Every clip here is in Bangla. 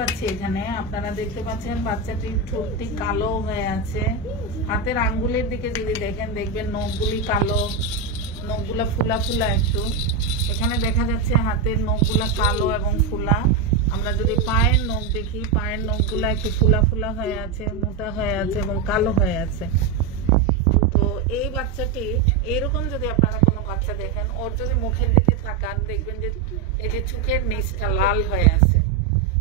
পাচ্ছি এখানে আপনারা দেখতে পাচ্ছেন বাচ্চাটির ঠোঁটটি কালো হয়ে আছে। হাতের আঙ্গুলের দিকে যদি দেখেন দেখবেন নখগুলি কালো, নখগুলা ফুলা ফুলা একটু। এখানে দেখা যাচ্ছে হাতের নখগুলা কালো এবং ফুলা। আমরা যদি পায়ের নখ দেখি, পায়ের নখগুলা একটু ফুলা ফুলা হয়ে আছে, মোটা হয়ে আছে এবং কালো হয়ে আছে। তো এই বাচ্চাটি এরকম যদি আপনারা কোনো বাচ্চা দেখেন, ওর যদি মুখের দিকে তাকান দেখবেন যে এই যে চোখের নিচটা লাল হয়ে আছে।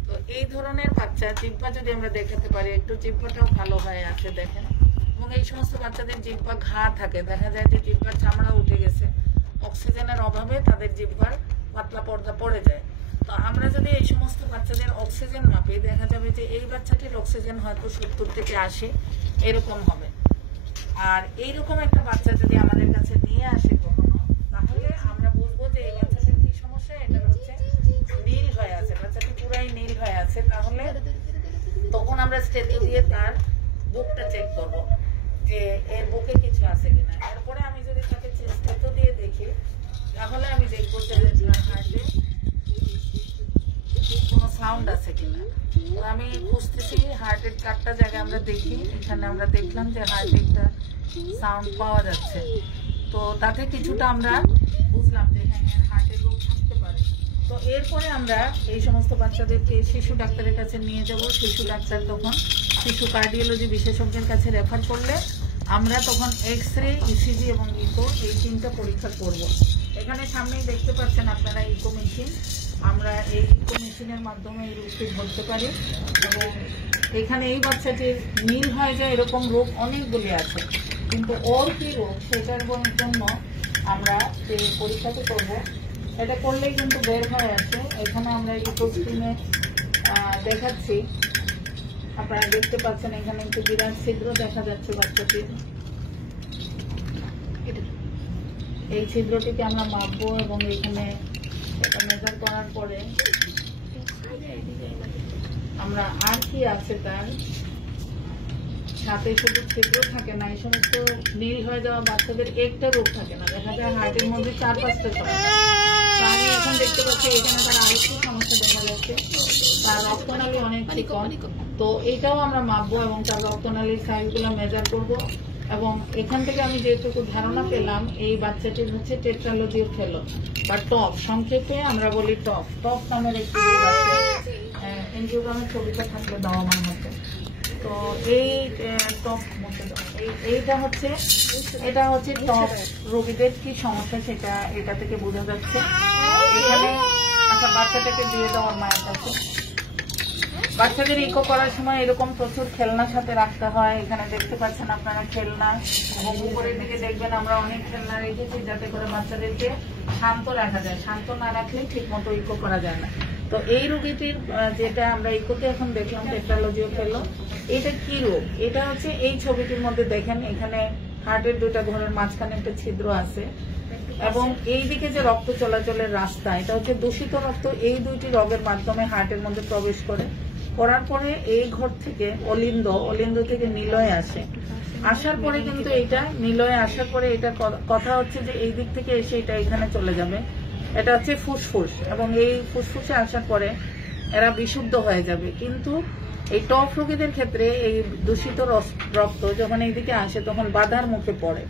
তো এই ধরনের বাচ্চা জিহ্বা যদি আমরা দেখাতে পারি, একটু জিহ্বাটাও কালো হয়ে আছে দেখেন। এবং এই সমস্ত বাচ্চাদের জিহ্বা ঘা থাকে, দেখা যায় যে জিহ্বার চামড়া উঠে গেছে, অক্সিজেনের অভাবে তাদের জিহ্বার পাতলা পর্দা পড়ে যায়। তো আমরা যদি এই সমস্ত বাচ্চাদের অক্সিজেন মাপি, দেখা যাবে যে এই বাচ্চাটির অক্সিজেন হয়তো 70 থেকে 80 এরকম হবে। আর এইরকম একটা বাচ্চা যদি আমাদের কাছে নিয়ে আসে কখনো, তাহলে আমরা বুঝবো যে এই বাচ্চাটার কি সমস্যা। এটা হচ্ছে নীল হয়ে আছে, বাচ্চাটি পুরাই নীল হয়ে আছে। তাহলে তখন আমরা স্টেথো দিয়ে তার বুকটা চেক করব যে এর বুকে কিছু আছে কিনা। এরপরে আমি যদি তাকে স্টেথো দিয়ে দেখি, তাহলে আমি দেখবো যে হার্টে কোনো সাউন্ড আছে কিনা। তো আমি খুঁজতেছি হার্টের 4টা জায়গায় আমরা দেখি। এখানে আমরা দেখলাম যে হার্টে একটা সাউন্ড পাওয়া যাচ্ছে। তো তাতে কিছুটা আমরা বুঝলাম যে হ্যাঁ হার্টের রোগ থাকতে পারে। তো এরপরে আমরা এই সমস্ত বাচ্চাদেরকে শিশু ডাক্তারের কাছে নিয়ে যাব। শিশু ডাক্তার তখন শিশু কার্ডিওলজি বিশেষজ্ঞের কাছে রেফার করলে আমরা তখন এক্স-রে, ইসিজি এবং ইকো এই 3টা পরীক্ষা করব। এখানে সামনেই দেখতে পাচ্ছেন আপনারা ইকো মেশিন। আমরা এই ইকো মেশিনের মাধ্যমে এই রোগটি ধরতে পারি। এবং এখানে এই বাচ্চাটির নীল হয়ে যায় এরকম রোগ অনেকগুলি আছে, কিন্তু ওর কি রোগ সেটার জন্য আমরা এই পরীক্ষাটা করব। এটা করলেই কিন্তু বের হয়ে আছে। এখানে আমরা ইকো স্ক্রিনে দেখাচ্ছি, আপনারা দেখতে পাচ্ছেন এখানে একটু বিরাট ছিদ্র দেখা যাচ্ছে বাচ্চাটির। এই ছিদ্রটিকে আমরা মাপবো এবং এখানে এটা মেজার করার পরে আমরা আর কি আছে তার সাথে শুধু ছিদ্র থাকে না, এই সমস্ত নীল হয়ে যাওয়া বাচ্চাদের একটা রোগ থাকে না, দেখা যায় হার্টের মধ্যে 4-5টা সমস্যা। তো আমি এখন দেখতে পাচ্ছি এখানে তার আরেকটি সমস্যা দেখা যাচ্ছে, তার রক্তনালী অনেক চিকন। তো এটাও আমরা মাপবো এবং তার রক্তনালীর সাইজগুলো মেজার করব। এবং এখান থেকে আমি যেটুকু ধারণা পেলাম, এই বাচ্চাটির হচ্ছে টেট্রালজির ফেলো বা টপ, সংক্ষেপে আমরা বলি টপ। টপ নামের একটি রোগ আছে। এনজিওগ্রামের ছবিটা থাকলে দাও আমার হাতে। তো এই টপ এটা হচ্ছে টপ রোগীদের কি সমস্যা সেটা এটা থেকে বোঝা যাচ্ছে। এখানে আচ্ছা বাচ্চাটাকে দিয়ে দেওয়ার মায়ের কাছে। বাচ্চাদের ইকো করার সময় এরকম প্রচুর খেলনার সাথে রাখতে হয়। এখানে দেখতে পাচ্ছেন আপনারা খেলনা, এবং উপরের দিকে দেখবেন আমরা অনেক খেলনা রেখেছি যাতে করে বাচ্চাদেরকে শান্ত রাখা যায়। শান্ত না রাখলে ঠিক মতো ইকো করা যায় না। তো এই রোগীটির যেটা আমরা ইকোতে এখন দেখলাম টেট্রালজিও ফেলো, এটা কি রোগ? এটা হচ্ছে এই ছবিটির মধ্যে দেখেন এখানে হার্টের 2টা ঘরের মাঝখানে একটা ছিদ্র আছে এবং এই দিকে যে রক্ত চলাচলের রাস্তা, এটা হচ্ছে দূষিত রক্ত এই 2টি রোগের মাধ্যমে হার্টের মধ্যে প্রবেশ করার পরে এই ঘর থেকে অলিন্দ থেকে নিলয়ে আসে। আসার পরে কিন্তু এটা নিলয়ে আসার পরে এটা কথা হচ্ছে যে এই দিক থেকে এসে এটা এখানে চলে যাবে। এটা হচ্ছে ফুসফুস, এবং এই ফুসফুসে আসার পরে এরা বিশুদ্ধ হয়ে যাবে। কিন্তু এই টপ রোগীদের ক্ষেত্রে এই দূষিত রক্ত যখন এইদিকে আসে তখন বাধার মুখে পড়ে।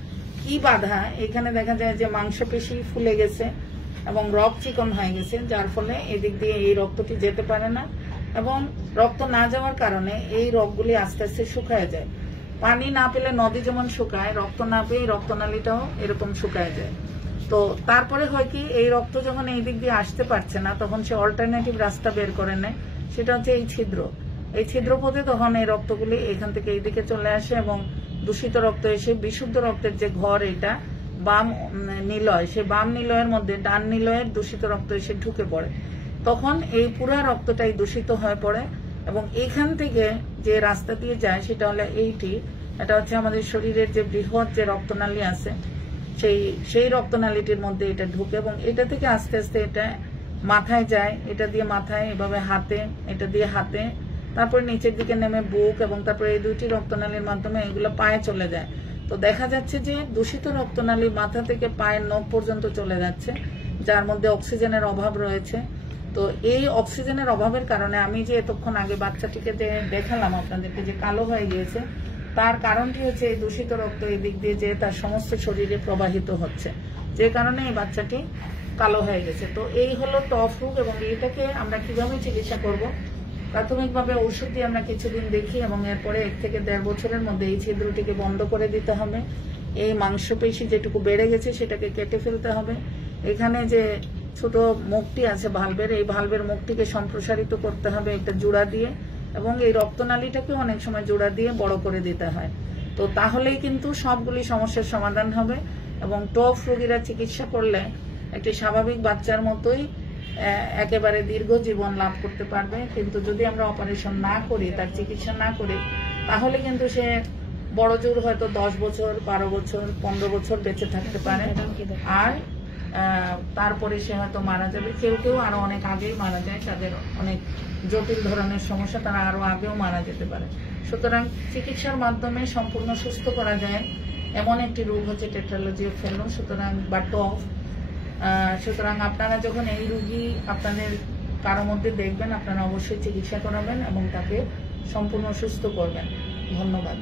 কি বাধা? এখানে দেখা যায় যে মাংসপেশি ফুলে গেছে এবং রক চিকন হয়ে গেছে, যার ফলে এদিক দিয়ে এই রক্তটি যেতে পারে না, এবং রক্ত না যাওয়ার কারণে এই রগগুলি আস্তে আস্তে শুকায় যায়। পানি না পেলে নদী যেমন শুকায়, রক্ত না পেয়ে রক্তনালীটাও এরকম শুকায় যায়। তো তারপরে হয় কি, এই রক্ত যখন এই দিক দিয়ে আসতে পারছে না তখন সে অল্টারনেটিভ রাস্তা বের করে নেয়, সেটা হচ্ছে এই ছিদ্র। এই ছিদ্র পথে তখন এই রক্তগুলি এখান থেকে এইদিকে চলে আসে এবং দূষিত রক্ত এসে বিশুদ্ধ রক্তের যে ঘর, এটা বাম নিলয়, সে বাম নিলয়ের মধ্যে ডান নিলয়ের দূষিত রক্ত এসে ঢুকে পড়ে। তখন এই পুরা রক্তটাই দূষিত হয়ে পড়ে এবং এইখান থেকে যে রাস্তা দিয়ে যায় সেটা হলো এটা হচ্ছে আমাদের শরীরের যে বৃহৎ যে রক্তনালী আছে সেই রক্তনালীটির মধ্যে এটা ঢুকে এবং এটা থেকে আস্তে আস্তে এটা মাথায় যায়, এটা দিয়ে মাথায়, এভাবে হাতে, এটা দিয়ে হাতে, তারপরে নিচের দিকে নেমে বুক, এবং তারপরে এই 2টি রক্তনালীর মাধ্যমে এগুলো পায়ে চলে যায়। তো দেখা যাচ্ছে যে দূষিত রক্তনালী মাথা থেকে পায়ের নখ পর্যন্ত চলে যাচ্ছে, যার মধ্যে অক্সিজেনের অভাব রয়েছে। তো এই অক্সিজেনের অভাবের কারণে আমি যে এতক্ষণ আগে বাচ্চাটিকে দেখালাম আপনাদেরকে যে কালো হয়ে গিয়েছে, তার কারণটি হচ্ছে এই দূষিত রক্ত এই দিক দিয়ে যে তার সমস্ত শরীরে প্রবাহিত হচ্ছে, যে কারণে এই বাচ্চাটি কালো হয়ে গেছে। তো এই হলো টফ রোগ, এবং এটাকে আমরা কিভাবে চিকিৎসা করব। প্রাথমিকভাবে ওষুধ দিয়ে আমরা কিছুদিন দেখি, এবং এরপরে 1 থেকে 1.5 বছরের মধ্যে এই ছিদ্রটিকে বন্ধ করে দিতে হবে। এই মাংসপেশি যেটুকু বেড়ে গেছে সেটাকে কেটে ফেলতে হবে। এখানে যে ছোট মুখটি আছে ভালভের, এই ভালভের মুখটিকে সম্প্রসারিত করতে হবে একটা জোড়া দিয়ে, এবং এই রক্তনালীটাকে অনেক সময় জোড়া দিয়ে বড় করে দিতে হয়। তো তাহলেই কিন্তু সবগুলি সমস্যার সমাধান হবে, এবং টফ রোগীরা চিকিৎসা করলে একটি স্বাভাবিক বাচ্চার মতোই একেবারে দীর্ঘ জীবন লাভ করতে পারবে। কিন্তু যদি আমরা অপারেশন না করি, তার চিকিৎসা না করি, তাহলে কিন্তু সে বড় জোর হয়তো 10 বছর, 12 বছর, 15 বছর বেঁচে থাকতে পারে, আর তারপরে সে হয়তো মারা যাবে। কেউ কেউ আরো অনেক আগেই মারা যায়, তাদের অনেক জটিল ধরনের সমস্যা, তারা আরো আগেও মারা যেতে পারে। সুতরাং চিকিৎসার মাধ্যমে সম্পূর্ণ সুস্থ করা যায় এমন একটি রোগ হচ্ছে টেট্রালজি অফ ফ্যালো, সুতরাং বা টফ। সুতরাং আপনারা যখন এই রোগী আপনাদের কারো মধ্যে দেখবেন, আপনারা অবশ্যই চিকিৎসা করাবেন এবং তাকে সম্পূর্ণ সুস্থ করবেন। ধন্যবাদ।